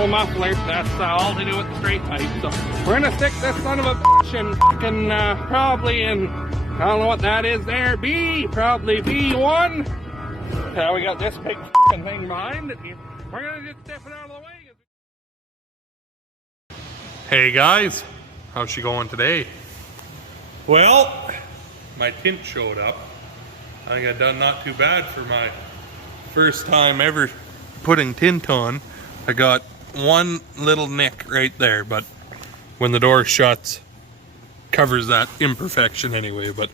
normal muffler. That's all to do with the straight pipe. So we're gonna stick this son of a bitch in fucking probably in, I don't know what that is there, probably B1. We got this big fucking thing behind it. We're gonna just step it out of the way. Hey guys, how's she going today? Well, my tint showed up. I think I done not too bad for my first time ever putting tint on. I got one little nick right there, but when the door shuts, covers that imperfection anyway. But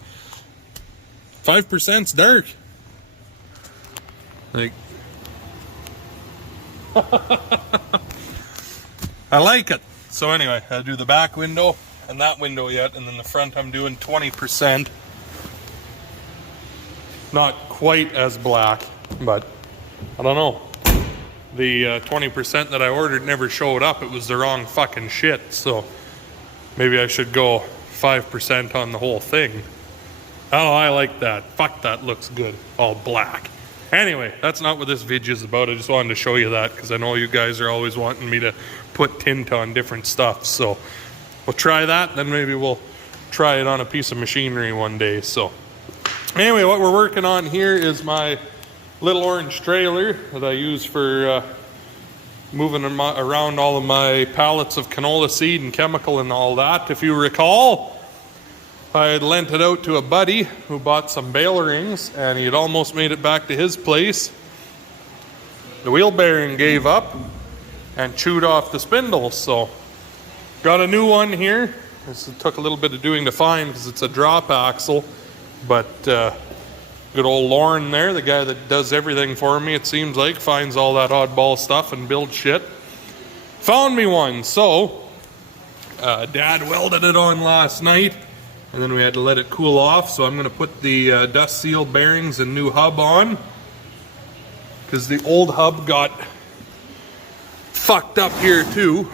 5%'s dark. Like, I like it. So anyway, I do the back window and that window yet, and then the front I'm doing 20%. Not quite as black, but I don't know. The 20% that I ordered never showed up. It was the wrong fucking shit. So maybe I should go 5% on the whole thing. Oh, I like that. Fuck, that looks good. All black. Anyway, that's not what this video is about. I just wanted to show you that because I know you guys are always wanting me to put tint on different stuff. So we'll try that. Then maybe we'll try it on a piece of machinery one day. So anyway, what we're working on here is my little orange trailer that I use for moving around all of my pallets of canola seed and chemical and all that. If you recall, I had lent it out to a buddy who bought some bale rings, and he had almost made it back to his place. The wheel bearing gave up and chewed off the spindle, so got a new one here. This took a little bit of doing to find because it's a drop axle, but good old Lauren there, the guy that does everything for me, it seems like, finds all that oddball stuff and builds shit, found me one. So Dad welded it on last night, and then we had to let it cool off. So I'm going to put the dust seal bearings and new hub on, because the old hub got fucked up here too.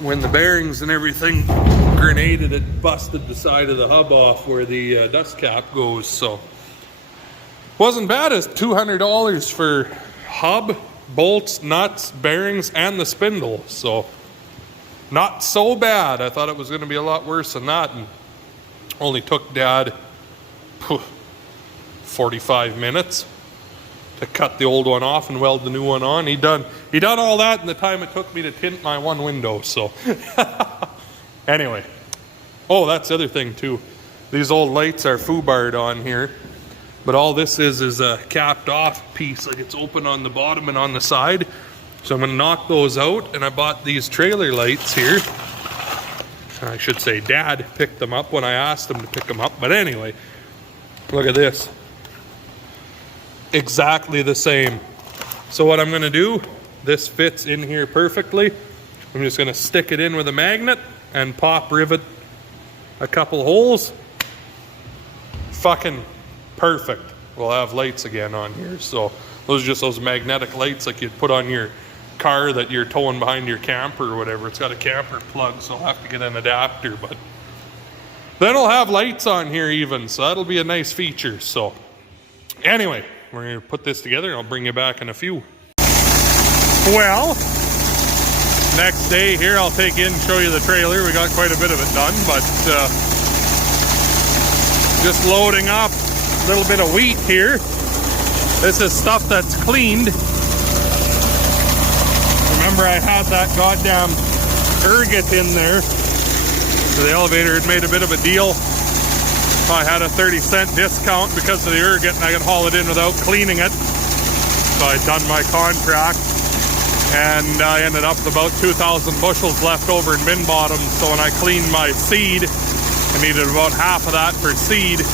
When the bearings and everything grenaded, it busted the side of the hub off where the dust cap goes. So wasn't bad. As $200 for hub, bolts, nuts, bearings, and the spindle. So not so bad. I thought it was going to be a lot worse than that, and only took Dad 45 minutes to cut the old one off and weld the new one on. He done all that in the time it took me to tint my one window. So anyway, oh, that's the other thing too. These old lights are foobarred on here, but all this is a capped off piece. Like, it's open on the bottom and on the side. So I'm going to knock those out, and I bought these trailer lights here. I should say Dad picked them up when I asked him to pick them up. But anyway, look at this. Exactly the same. So what I'm going to do, this fits in here perfectly. I'm just going to stick it in with a magnet and pop rivet a couple holes. Fucking perfect. We'll have lights again on here. So those are just those magnetic lights like you'd put on your car that you're towing behind your camper or whatever. It's got a camper plug, so I'll have to get an adapter, but then I'll have lights on here even, so that'll be a nice feature. So anyway, we're going to put this together, and I'll bring you back in a few. Well, next day here, I'll take in and show you the trailer. We got quite a bit of it done, but just loading up a little bit of wheat here. This is stuff that's cleaned. Remember, I had that goddamn ergot in there. So the elevator had made a bit of a deal. I had a 30-cent discount because of the ergot, and I could haul it in without cleaning it. So I'd done my contract, and I ended up with about 2,000 bushels left over in bin bottoms. So when I cleaned my seed, I needed about half of that for seed.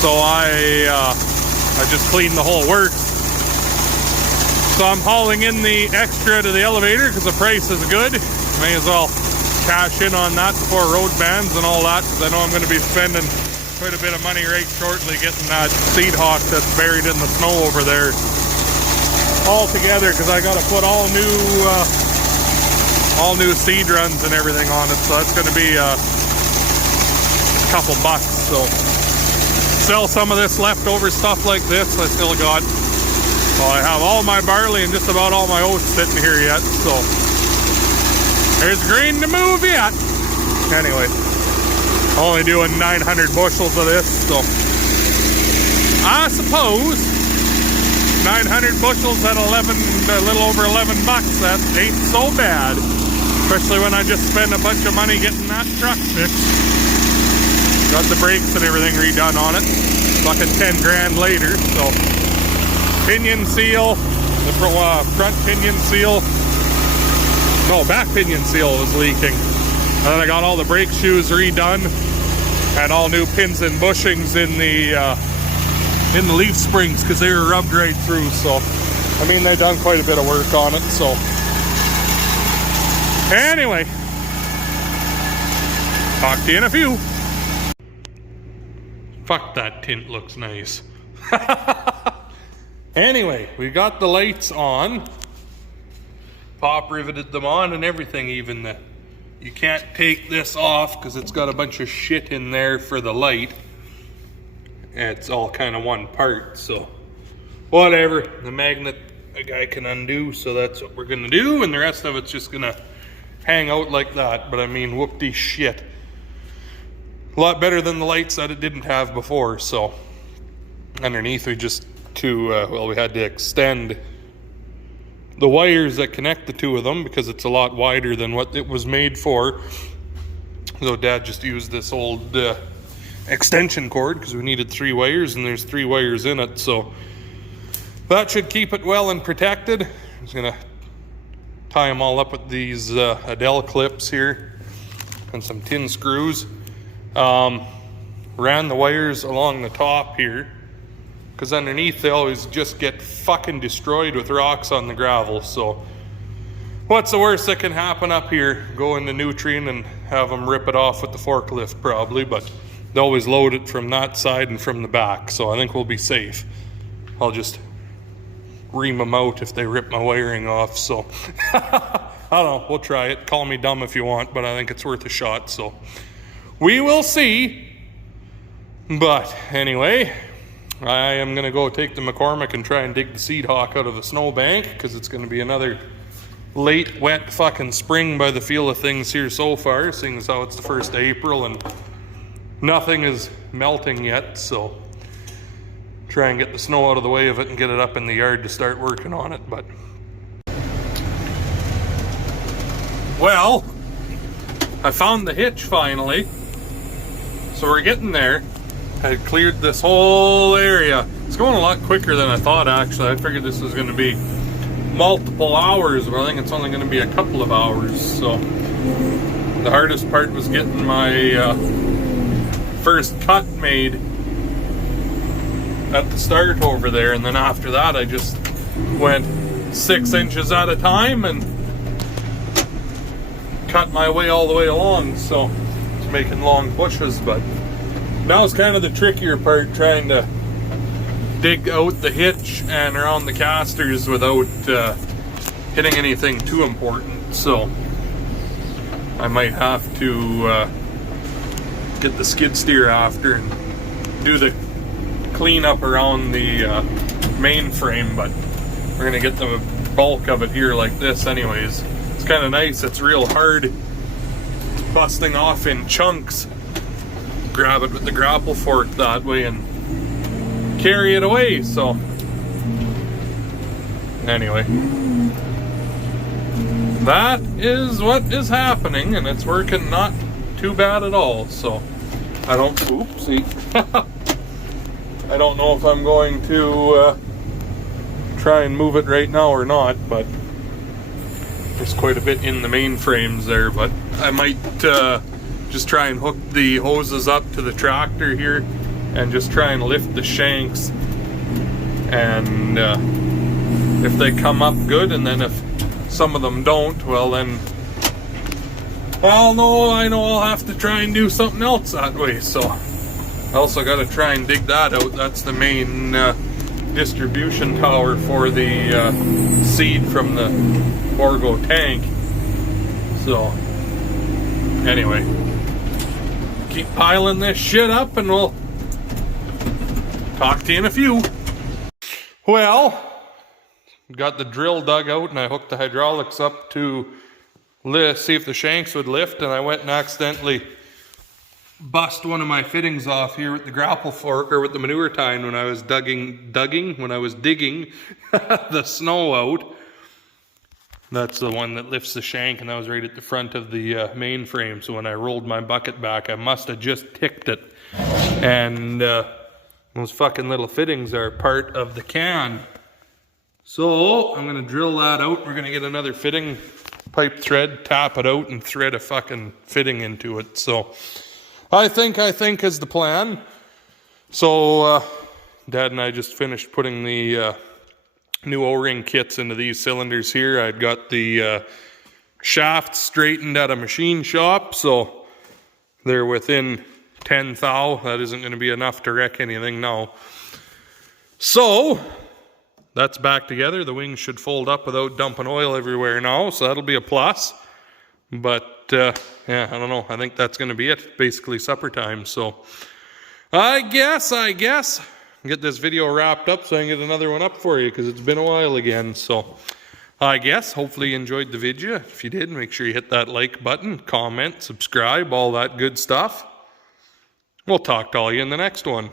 So I just cleaned the whole works. So I'm hauling in the extra to the elevator because the price is good. May as well cash in on that before road bans and all that, because I know I'm going to be spending quite a bit of money right shortly getting that seed hawk that's buried in the snow over there all together, because I got to put all new seed runs and everything on it. So that's going to be a couple bucks. So sell some of this leftover stuff like this. I still got Well, I have all my barley and just about all my oats sitting here yet, so there's grain to move yet. Anyway, only doing 900 bushels of this, so I suppose 900 bushels at 11, a little over 11 bucks, that ain't so bad. Especially when I just spend a bunch of money getting that truck fixed. Got the brakes and everything redone on it. Fucking 10 grand later, so. Pinion seal, the front pinion seal. No, back pinion seal was leaking. And then I got all the brake shoes redone. And all new pins and bushings in the leaf springs because they were rubbed right through. So, I mean, they've done quite a bit of work on it, so. Anyway, talk to you in a few. Fuck, that tint looks nice. Anyway, we got the lights on. Pop riveted them on and everything, even you can't take this off because it's got a bunch of shit in there for the light. And it's all kind of one part, so whatever. The magnet a guy can undo, so that's what we're gonna do, and the rest of it's just gonna hang out like that. But I mean, whoop-de shit. A lot better than the lights that it didn't have before. So underneath we just we had to extend the wires that connect the two of them because it's a lot wider than what it was made for. So Dad just used this old extension cord because we needed 3 wires, and there's 3 wires in it, so that should keep it well and protected. I'm just gonna tie them all up with these Adele clips here and some tin screws. Ran the wires along the top here because underneath they always just get fucking destroyed with rocks on the gravel. So what's the worst that can happen up here? Go into Nutrien and have them rip it off with the forklift probably, but they always load it from that side and from the back, so I think we'll be safe. I'll just ream them out if they rip my wiring off, so I don't know, we'll try it. Call me dumb if you want, but I think it's worth a shot, so we will see. But anyway, I am gonna go take the McCormick and try and dig the seed hawk out of the snowbank because it's gonna be another late wet fucking spring by the feel of things here so far, seeing as how it's the 1st of April and nothing is melting yet. So try and get the snow out of the way of it and get it up in the yard to start working on it. But well, I found the hitch finally, so we're getting there. I cleared this whole area. It's going a lot quicker than I thought, actually. I figured this was going to be multiple hours, but I think it's only going to be a couple of hours. So the hardest part was getting my first cut made at the start over there, and then after that I just went 6 inches at a time and cut my way all the way along. So it's making long bushes, but now it's kind of the trickier part, trying to dig out the hitch and around the casters without hitting anything too important. So I might have to get the skid steer after and do the cleanup around the main frame, but we're gonna get the bulk of it here like this anyways. It's kind of nice. It's real hard. It's busting off in chunks. Grab it with the grapple fork that way and carry it away. So anyway, that is what is happening, and it's working not too bad at all. So I don't, oopsie. I don't know if I'm going to try and move it right now or not, but there's quite a bit in the main frames there. But I might just try and hook the hoses up to the tractor here and just try and lift the shanks, and if they come up good, and then if some of them don't, well then I know I'll have to try and do something else that way. So I also got to try and dig that out. That's the main distribution tower for the seed from the Borgo tank. So anyway, keep piling this shit up and we'll talk to you in a few. Well, got the drill dug out and I hooked the hydraulics up to see if the shanks would lift, and I went and accidentally bust one of my fittings off here with the grapple fork, or with the manure tine, when I was digging the snow out. That's the one that lifts the shank, and that was right at the front of the main frame. So when I rolled my bucket back, I must have just ticked it. And those fucking little fittings are part of the can. So I'm gonna drill that out. We're gonna get another fitting pipe thread, tap it out, and thread a fucking fitting into it. So I think is the plan. So Dad and I just finished putting the new O-ring kits into these cylinders here. I'd got the shafts straightened at a machine shop, so they're within 10 thou. That isn't going to be enough to wreck anything now. So that's back together. The wings should fold up without dumping oil everywhere now, so that'll be a plus. But yeah, I don't know. I think that's going to be it. Basically supper time. So I guess get this video wrapped up so I can get another one up for you, because it's been a while again. So I guess hopefully you enjoyed the video. If you did, make sure you hit that like button, comment, subscribe, all that good stuff. We'll talk to all you in the next one.